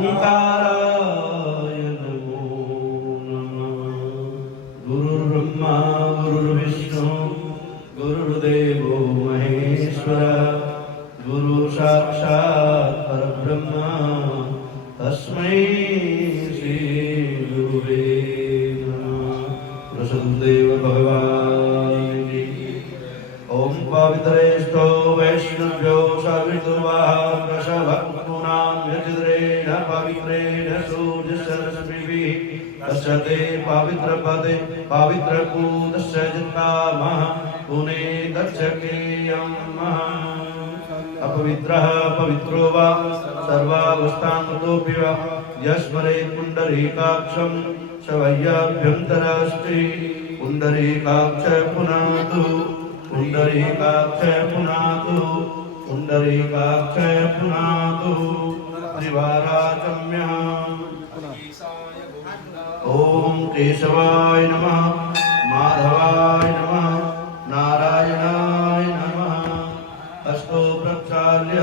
ओंकाराय नमो नमः। गुरुर्ब्रह्मा गुरुर्विष्णु गुरुर्देवो महेश्वरः। गुरु साक्षात् परब्रह्म तस्मै श्री गुरुवे नमः। वसुदेव भगवान की। ओम पवित्रेष्ठो वैष्णव्यो सवितुर्वः वृषभक्तूनां यजिद्रेण पवित्रेण सूर्यसरस्मिभिः तस्यते पवित्रपदे पवित्रकूटस्य जन्मः पुने गच्छकेयं अपवित्रः पवित्रो वा सर्वावस्थान्तोऽपि वा यस्मरेत् पुण्डरीकाक्षं शवय्याभ्यन्तरस्ति। पुण्डरीकाक्ष पुनातु पुण्डरीकाक्ष पुनातु पुण्डरीकाक्ष पुनातु त्रिवाराचम्यः। ओम केशवाय नमः माधवाय नमः नारायणाय नमः। हस्तो प्रक्षाल्य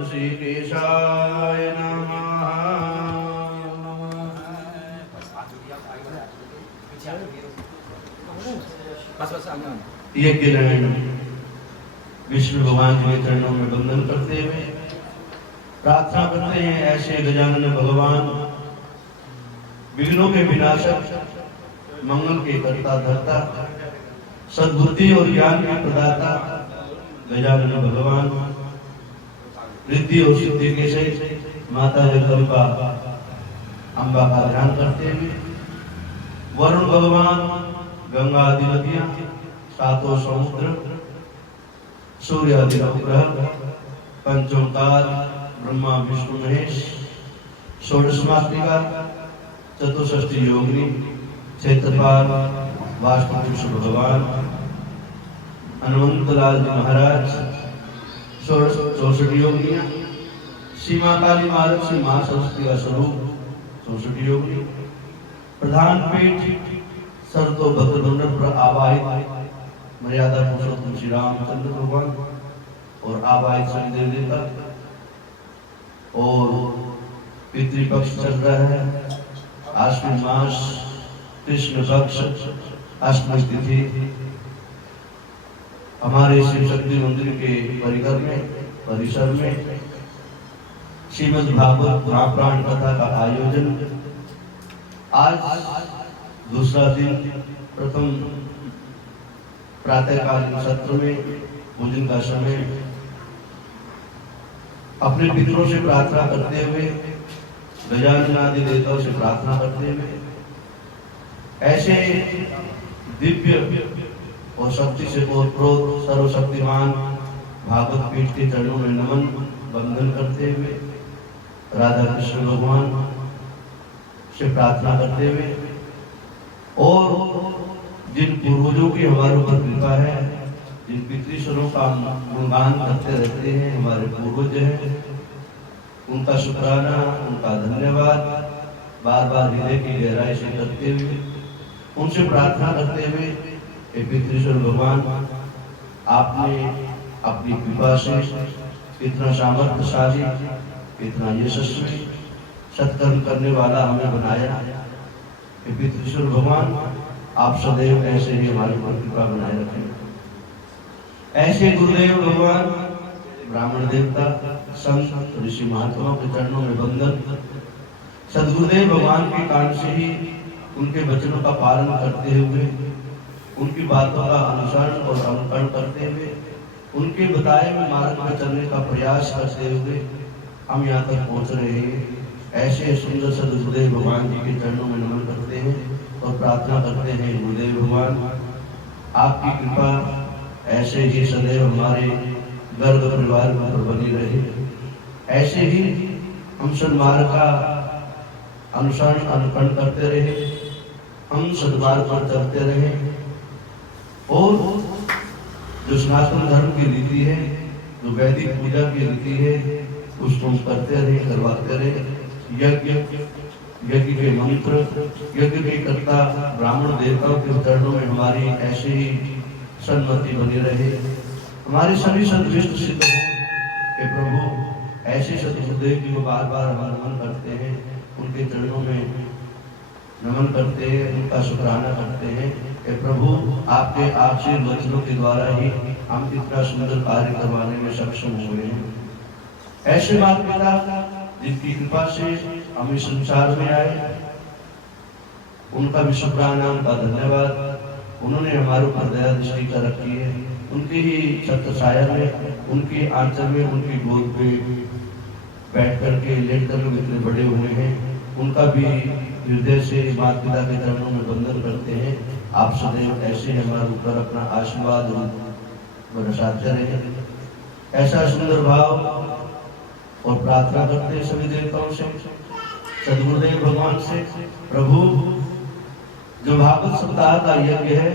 ऋषिकेशाय नमः। यज्ञ विष्णु भगवान के चरणों में वंदन करते हुए प्रार्थना करते हैं, ऐसे गजानन भगवान विघ्नों के विनाशक मंगल के कर्ता धर्ता सद्बुद्धि और ज्ञान के प्रदाता गजानन भगवान रिद्धि और सिद्धि के सहित माता जगदम्बा अम्बा का ध्यान करते हुए वरुण भगवान गंगा आदि नदियां सातों समुद्र सूर्य आदि उपग्रह पंचोंकार ब्रह्मा विष्णु महेश षोडश मातृका चतुष्षष्टि योगिनी क्षेत्रपाल वास्तुपुरुष भगवान हनुमंतलाल जी महाराज 64 योगिनियां सीमा काली महाराज मां सरस्वती का स्वरूप 64 योगिनी प्रधान पीठ सरतो भद्रदंड पर आवाहित मर्यादा पुरुषोत्तम श्री रामचंद्र भगवान और आवाहित शनि देवता और पितृपक्ष चल रहा है। आश्विन मास कृष्ण पक्ष अष्टमी तिथि हमारे शिव शक्ति मंदिर के परिसर में श्रीमद् भागवत महापुराण कथा का आयोजन आज दूसरा दिन प्रथम प्रातःकालीन सत्र में पूजन का समय अपने पितरों से प्रार्थना करते हुए गजानन आदि देवताओं से प्रार्थना करते हुए ऐसे दिव्य और शक्ति से ओतप्रोत सर्वशक्तिमान भागवत पीठ के चरणों में नमन वंदन करते हुए राधा कृष्ण भगवान से प्रार्थना करते हुए और जिन पूर्वजों की हमारे ऊपर कृपा है, जिन पितृश्वरों का गुणगान करते रहते हैं, हमारे पूर्वज हैं, उनका शुक्राना उनका धन्यवाद बार बार हृदय की गहराई से करते हुए उनसे प्रार्थना करते हुए पितृश्वर भगवान आपने अपनी कृपा से इतना सामर्थ्यशाली इतना यशस्वी सत्कर्म करने वाला हमें बनाया। पितृश्वर भगवान आप सदैव ऐसे ही हमारे ऊपर कृपा बनाए रखें। ऐसे गुरुदेव भगवान ब्राह्मण देवता संत ऋषि महात्माओं के चरणों में वंदन। सदगुरुदेव भगवान के कान से ही उनके वचनों का पालन करते हुए उनकी बातों का अनुसरण और अनुकरण करते हुए उनके बताए हुए मार्ग में चलने का प्रयास करते हुए हम यहाँ तक पहुँच रहे हैं। ऐसे सुंदर सदगुरुदेव भगवान जी के चरणों में नमन करते हैं और प्रार्थना करते हैं, गुरुदेव भगवान आपकी कृपा ऐसे ही सदैव हमारे गर्भ परिवार पर बनी रहे। ऐसे ही हम सन्मार्ग का अनुसरण अनुकरण करते रहे, हम सद्मार्ग पर चलते रहे और जो सनातन धर्म की रीति है, जो वैदिक पूजा की रीति है, उसको हम करते रहे, करवाते रहे। यज्ञ के मंत्र यज्ञ के कर्ता ब्राह्मण देवताओं के चरणों में हमारी ऐसी ही सन्मति बनी रहे, हमारे सभी सदविष्ट सिद्ध हो। हे प्रभु ऐसे सतगुरुदेव जी को बार बार हम नमन करते हैं, उनके चरणों में नमन करते हैं, उनका शुक्राना करते हैं कि प्रभु आपके आशीर्वाद वचनों के द्वारा ही हम इतना सुंदर कार्य करवाने में सक्षम हुए हैं। ऐसे माता पिता जिनकी कृपा से हम इस संसार में आए, उनका भी शुक्राना, उनका धन्यवाद। उन्होंने हमारे ऊपर दया दृष्टि कर रखी है। उनकी ही छत्र छाया में, उनकी आंचल में, उनकी गोद पे बैठ करके लेट कर लोग इतने बड़े हुए हैं। उनका भी हृदय से माता पिता के चरणों में वंदन करते हैं। आप सदैव ऐसे हमारे ऊपर अपना आशीर्वाद बरसाते रहे। ऐसा सुंदर भाव और प्रार्थना करते हैं सभी देवताओं से, सदगुरुदेव भगवान से। प्रभु, जो भागवत सप्ताह का यज्ञ है,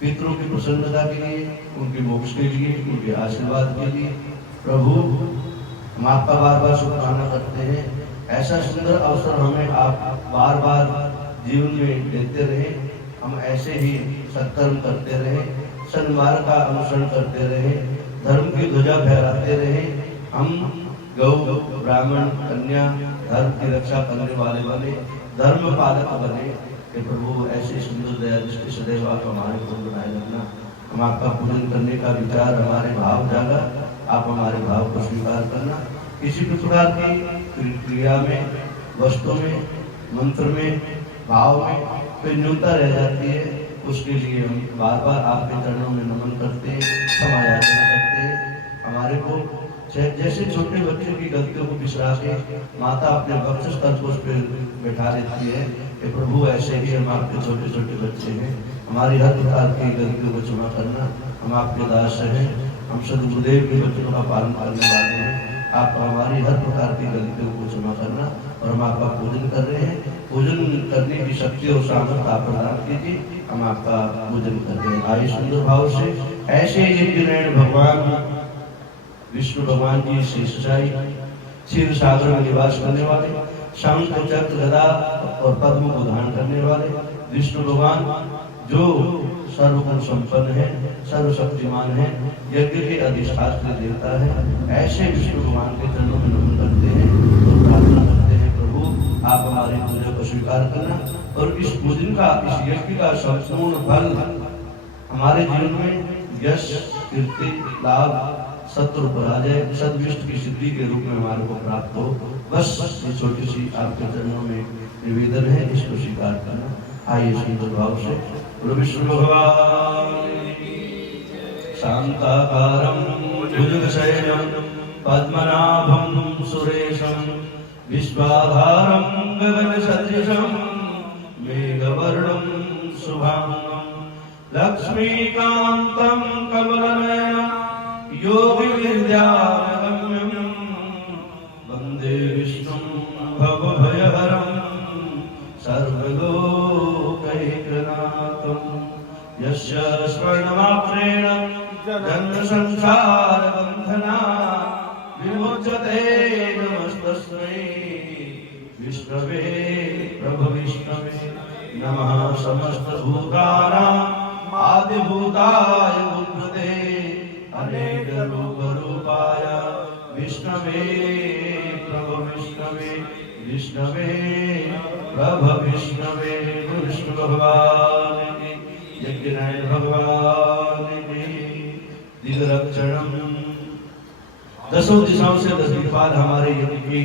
पितरों की प्रसन्नता के लिए, उनके मोक्ष के लिए, उनके आशीर्वाद के लिए, प्रभु हम आपका बार बार शुक्राना करते हैं। ऐसा सुंदर अवसर हमें आप बार बार जीवन में देते रहे। हम ऐसे ही सत्कर्म करते रहे, सन्मार्ग का अनुसरण करते रहे, धर्म की ध्वजा फहराते रहे। हम गौ, ब्राह्मण, कन्या, धर्म की रक्षा करने वाले बने, धर्म पालक बने। कि प्रभु ऐसे सुंदर दया दृष्टि सदैव आप हमारे को बनाए रखना। हम आपका पूजन करने का विचार हमारे भाव जागा, आप हमारे भाव को स्वीकार करना। किसी भी प्रकार की क्रिया में, वस्तु में, मंत्र में, भाव में कोई न्यूनता रह जाती है, उसके लिए हम बार बार आपके चरणों में नमन करते हैं, क्षमा याचना करते हैं। हमारे को जैसे छोटे बच्चे की गलतियों को बिसरा के माता अपने वक्ष स्थल को उस पर बैठा देती है कि प्रभु ऐसे ही हम आपके छोटे छोटे बच्चे हैं, हमारी हर प्रकार की गलतियों को क्षमा करना। हम आपके दास हैं, हम सदगुरुदेव के वचनों का पालन करने वाले हैं। आप हमारी हर प्रकार की गलतियों को क्षमा करना और हम आपका पूजन कर रहे हैं। पूजन करने की शक्ति और सामर्थ्य आप प्रदान कीजिए, हम आपका पूजन कर रहे हैं। आइए सुंदर भाव से ऐसे यज्ञ भगवान विष्णु भगवान की शेषशाही क्षीर सागर में निवास करने वाले, शंख चक्र गदा और पद्म को धारण करने वाले विष्णु भगवान, जो सर्वगुण संपन्न है, सर्वशक्तिमान है, यज्ञ के अधिष्ठात्री देवता है। ऐसे विष्णु भगवान के चरणों में नमन करते हैं और प्रार्थना करते हैं, प्रभु आप हमारी पूजा को स्वीकार करना और इस पूजन का, इस यज्ञ का संपूर्ण फल हमारे जीवन में यश, कीर्ति, लाभ, सत्य पराजय, सदविष्ट की सिद्धि के रूप में हमारे को प्राप्त हो। बस ये छोटी सी आपके चरणों में निवेदन है, इसको स्वीकार करना। आइए सुंदर भाव से विष्णु भगवान शांताकारं भुजगशयनं पद्मनाभं सुरेशं विश्वाधारं गगनसदृशं मेघवर्णं शुभांगं लक्ष्मीकान्तं कमलनयनं योगी विद्यागम्यं वंदे विष्णुं भवभयहरं सर्वलोकैकनाथं यस्य स्वर्णमात्रेण जन्मसंसारबन्धना विमुच्यते नमस्तस्मै विष्णवे प्रभविष्णवे नमः। समस्तभूतानां आदिभूताय बुद्धते अनेक रूप रूपाय विष्णवे प्रभविष्णवे विष्णवे प्रभविष्णवे। विष्णु भगवान की, यज्ञनारायण भगवान की दिग्रक्षणम। दसों दिशाओं से 10 दिक्पाल हमारे यज्ञ की,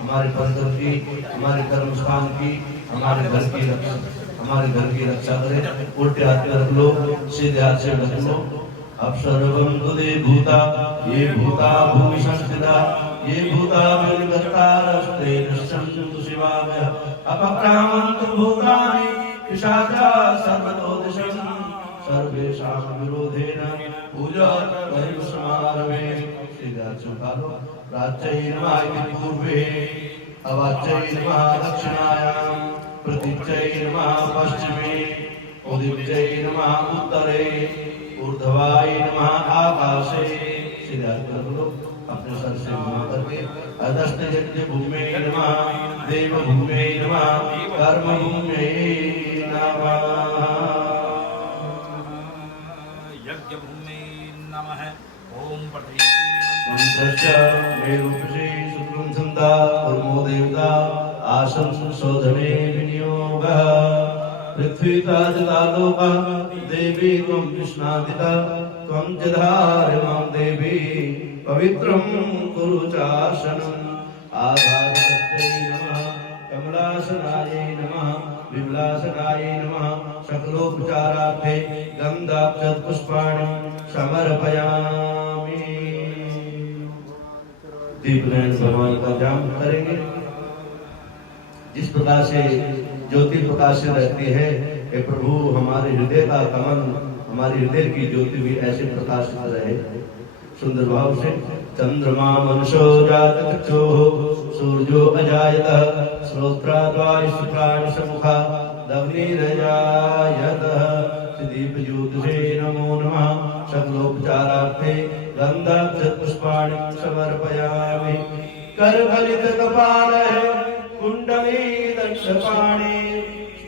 हमारे परिसर की, हमारे कर्म स्थान की, हमारे घर की रक्षा करें। उल्टे हाथ में रख लो, सीधे हाथ से रख लो। अब सर्वं तुदे भूता, ये भूता भूमि संस्थिता, ये भूता विनिर्गतारस्ते नश्यन्तु शिवाय अपक्रामन्तु भूतानि पिशाचा सर्वतो दिशं सर्वेषां विरोधेन पूजा परिसमारभे। सिद्धाचुकालो प्राच्यै नमः इति पूर्वे अवाच्यै नमः दक्षिणायां प्रतीच्यै नमः पश्चिमे उदित्यै नमः उत्तरे ऊर्ध्वाय नमः आकाशे। सीधा कर लो, अपने सर से घुमा करके अदस्त यज्ञ भूमे नमः, देव भूमे नमः, कर्म भूमे नमः, यज्ञ भूमे नमः। ओम पठेति हे रूपसे शुक्रं छन्दा कर्मो देवता आसन शोधने विनियोगः पृथ्वीताजतालोका देवी त्वं विष्णादिता त्वं च धारय मां देवी पवित्रं कुरु चासनम् आधारतत्यै नमः कमलासनायै नमः विमलासनायै नमः सकलोपचारार्थे गन्धाक्षतपुष्पाणि समर्पयामि। दीपनयन भगवान का जाप करेंगे। जिस प्रकार से ज्योति प्रकाशित रहती है कि प्रभु हमारे हृदय का कमल, हमारे हृदय की ज्योति भी ऐसे प्रकाशित रहे। सुंदर भाव से चंद्रमा मनुष्यो जातचक्षो सूर्यो अजायत श्रोत्राद्वाय शुक्राणि सम्मुखा दग्निरजायत दीप ज्योतिषे नमो नमः सकलोपचारार्थे गन्धाक्षतपुष्पाणि समर्पयामि। करफलित कपालः कुंडली दंडपाणि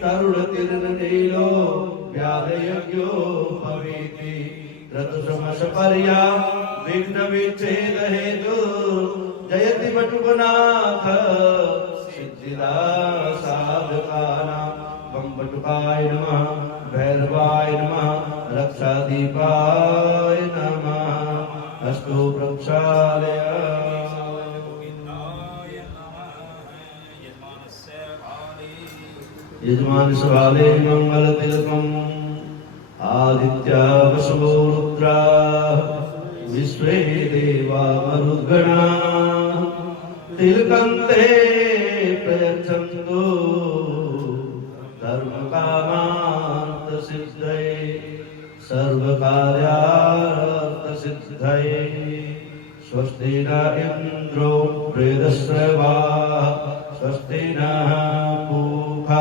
तरुणतिर्नीलो व्याधयज्ञो भवेति ऋतुसमसपर्या विघ्नविच्छेद हेतु जयति बटुकनाथ सिद्धिदा साधकानां बम बटुकाय नमः भैरवाय नमः रक्षादीपाय नमः अस्तु प्रक्षालय यजमान सवाले मंगल तिलकम आदित्य वसवो रुद्रा विश्वे देवा मरुद्गणा तिलकं ते प्रयच्छन्तु धर्म कामार्थ सिद्धये सर्व कार्यार्थ सिद्धये स्वस्ति न इंद्रो वृद्धश्रवाः स्वस्ति नः पूषा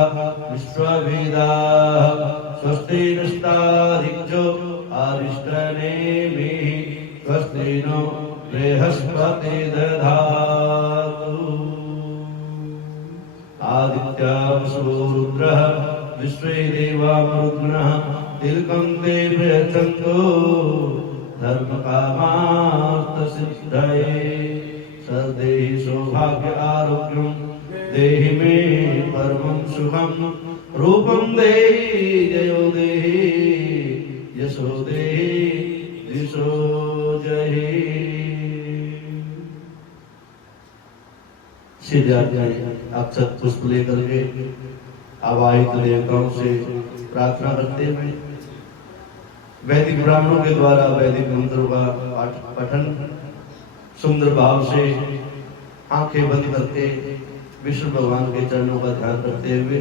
विश्ववेदाः स्वस्ति नस्तारिक्षो अरिष्टनेमिः स्वस्ति नो बृहस्पति दधातु। आदित्य वसवो रुद्रः विश्वे देवा मरुद्गणः तिलकं ते प्रयच्छन्तु धर्म कामार्थ सिद्धये सर्वदेहि सौभाग्य आरोग्यं देहि मे परमं सुखं रूपं देहि जयो देहि यशो देहि दिशो जहि। अक्षत पुष्प लेकर के आवाहित देवताओं से प्रार्थना करते हुए वैदिक ब्राह्मणों के द्वारा वैदिक मंत्रों का पठन सुंदर भाव से आंखें बंद करके विष्णु भगवान के चरणों का ध्यान करते हुए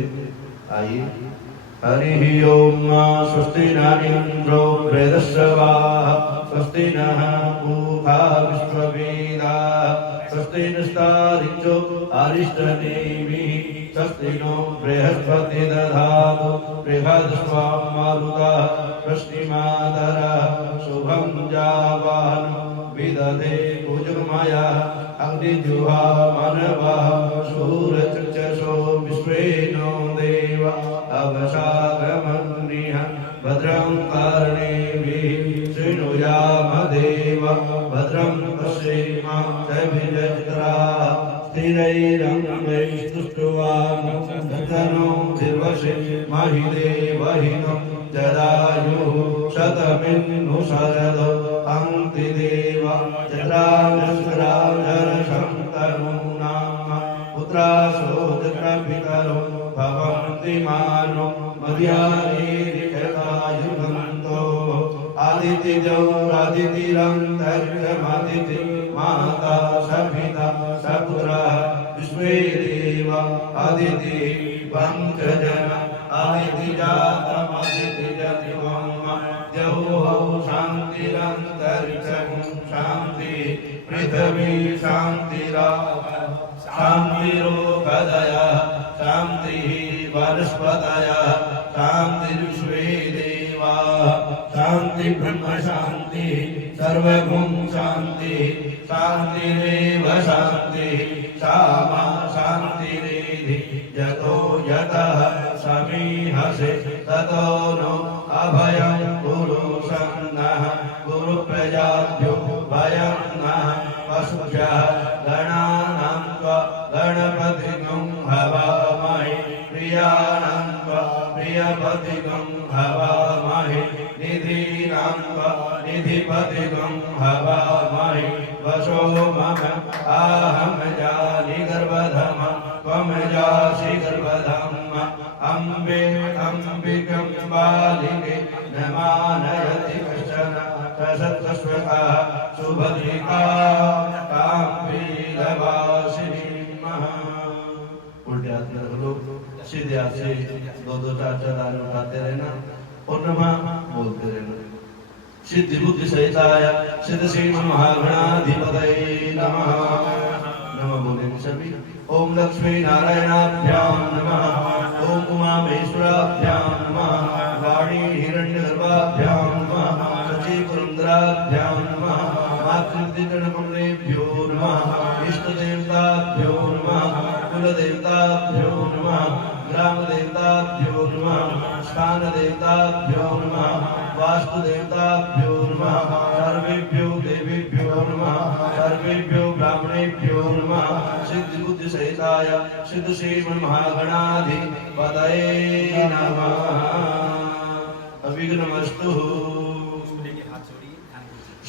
आइए। हरि ओम स्वस्ति न इंद्रो वृद्धश्रवाः स्वस्ति नः पूषा विश्ववेदाः स्वस्ति नस्तारिक्षो अरिष्टनेमिः स्वस्ति नो बृहस्पति दधातु बृहस्पतिर्वां मारुतः स्वस्तिमातरः शुभं जावानो विदधे भुजगमया अग्निजुहा मानवः शूरचक्षुषो विश्वे नो देवा अवसागमन्निः भद्रं कर्णेभिः शृणुयाम देवा भद्रं पश्येमाक्षभिर्यजत्राः स्थिरैरङ्गैस्तुष्ट्वानो निर्वशे महिदेवहितं जदायुः शतमिन्नु शरदो अन्ति देवा जत्रानश्राजरशं तनूनां पुत्रासो जत्रपितरो भवन्ति मानो मर्यादेरिकतायुगन्तो आदितिजौ आदितिरन्तर्यमादिति माता सपिता सपुत्रः विश्वे देवा आदिति पञ्चजन आदितिजातमदितिजतिवं जहुः शान्तिरन्तरिक्षं शान्ति पृथिवी शान्तिरापः शान्तिरोपदयः शान्तिः वनस्पतयः शान्तिर्विश्वे देवाः शान्ति ब्रह्म शान्ति सर्वगुण शान्ति शान्तिरेव शान्ति सामा शान्तिरेधि यतो यतः समीहसे ततो नो अभयं कुरु सन्नः कुरु प्रजाभ्यो भयं नः पशुभ्यः गणपतिगं हवामहे प्रियाणां त्वा प्रियपतिगं हवामहे निधीनां त्वा निधिपतिगं हवामहे वशो मम आहं जानि गर्भधमं त्वं जासि गर्भधम् अम्बे अम्बिकं बालिके न मानयति कश्चन सत्स्वतः सुभद्रिका काम्बीलवासिनी उल्टे हाथ में रख लो, सीधे हाथ से दो दो चार चार दाने उठाते रहना और नमः बोलते रहना। सिद्धि बुद्धि सहिताय सिद्ध श्री महागणाधिपतये नमः। नमः बोलेंगे सभी। ओम लक्ष्मी नारायणाभ्याम नमः। ओम उमा महेश्वराभ्याम नमः। वाणी हिरण्यगर्भाभ्याम नमः। सची पुरंदराभ्याम नमः। मातृगणकमलेभ्यो नमः। इष्ट देवताभ्यो नमः। कुल देवताभ्यो नमः। ग्राम देवताभ्यो नमः। स्थान देवताभ्यो नमः। वास्तु देवताभ्यो नमः। सर्वेभ्यो देवेभ्यो नमः। सर्वेभ्यो ब्राह्मणेभ्यो नमः। सिद्धि बुद्धि सहिताय सिद्ध श्री महागणाधिपतये नमः। अविघ्नमस्तु।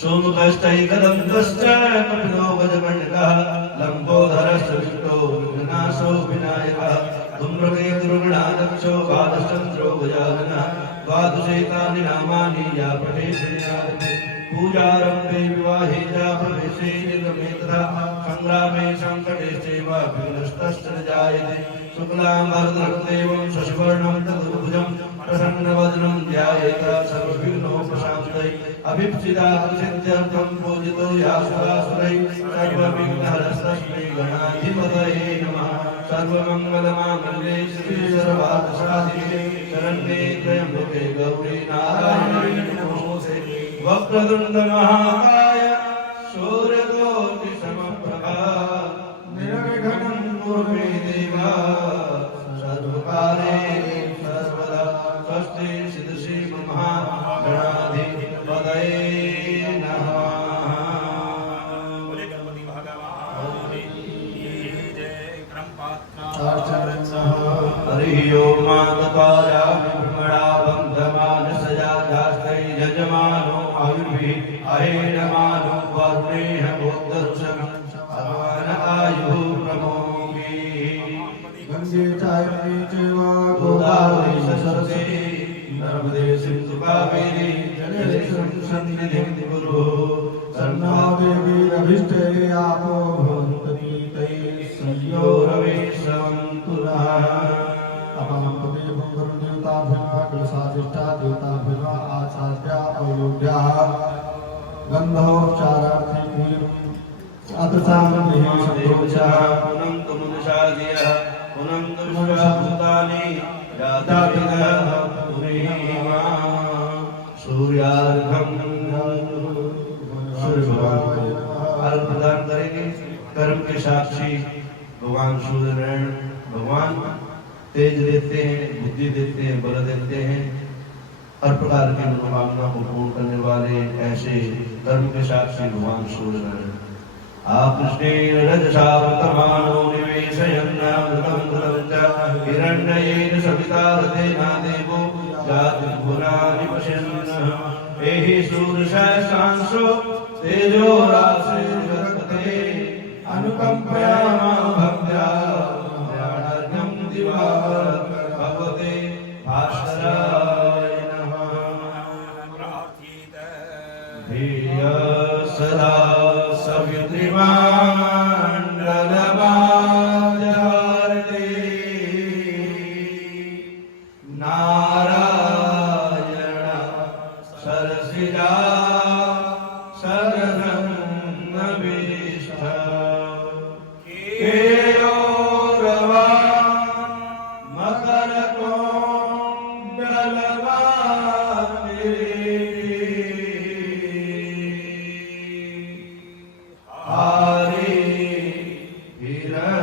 सोमकश्चैकदन्तश्च कपिलो गजकण्डकः लम्बोदरश्च विष्टो विघ्नाशो विनायकः धूम्रकेतुर्गणाध्यक्षो द्वादशचन्द्रो गजाननः द्वादशैतानि नामानि या पठेष्यामि पूजारम्भे विवाहे च प्रवेशे निर्गमे तथा संग्रामे संकटे चैव विघ्नस्तश्च न जायते शुक्लाम्बरधरं देवं शशिवर्णं तदुर्भुजं प्रसन्नवदनं ध्यायेत सर्वविघ्नोपशान्तये अभीप्सितार्थसिद्ध्यर्थं पूजितो यासुरासुरैः सर्वविघ्नहरस्तस्मै गणाधिपतये नमः। सर्वमङ्गलमाङ्गल्ये शिवे सर्वार्थसाधिके शरण्ये त्र्यम्बके गौरी नारायणी नमोऽस्तुते। वक्रतुण्ड महाकाय सूर्यकोटिसमप्रभा निर्विघ्नं कुरु मे देव सर्वकार्येषु सर्वदा। स्वस्ति सिद्ध श्री महागणाधिपतये नमः। हरि ओम मातपायामि ब्रह्मणाबन्धमानसया जास्तै यजमानो आयुर्भिः अहेणमानो वरुणेह भोक्तरुषं समान आयुः प्रमोभिः। गंगे चायमे चैव गोदावरी सरस्वती नर्मदे सिन्धु कावेरी जलेस्मिन् सन्निधिं कुरु। सन्नो देवीरभीष्टे आपो भवन्तु नीतये संयो रवे सवन्तु नः। अपमन्ते भूगुरुदेवताभ्यः कलशाधिष्ठा देवताभ्यः आचार्या अयोध्याः गन्धोपचारार्थी अतसामन्ये सन्तोषः पुनं तुमुदशादियः पुनं तुमुदशाभूतानि जाताभिदः पुरीमा सूर्यार्घं सूर्य भगवान अर्घ प्रदान करेंगे। कर्म के साक्षी भगवान सूर्यनारायण भगवान तेज देते हैं, बुद्धि देते हैं, बल देते हैं, हर प्रकार की मनोकामना को पूर्ण करने वाले ऐसे कर्म के साक्षी भगवान सूर्यनारायण। आकृष्णेन रजसावतमानो निवेशयन्नामृतं कृतं च हिरण्येन सविता रथेना देवो जातिर्भुवनानि पश्यन्नः। एहि सूर्यसहस्रांशो तेजो राशिर्गतते अनुकम्पया मां भक्त्या ज्ञानार्घ्यं दिवाकर भगवते भास्कराय नमः। धिय सदा सवितृमाण्डलमाजहारते नारायण सरसिजा सरधन्नवेष्ठ केयोरवा मकरकुण्डलवाते हारे हिरण्यवयवपो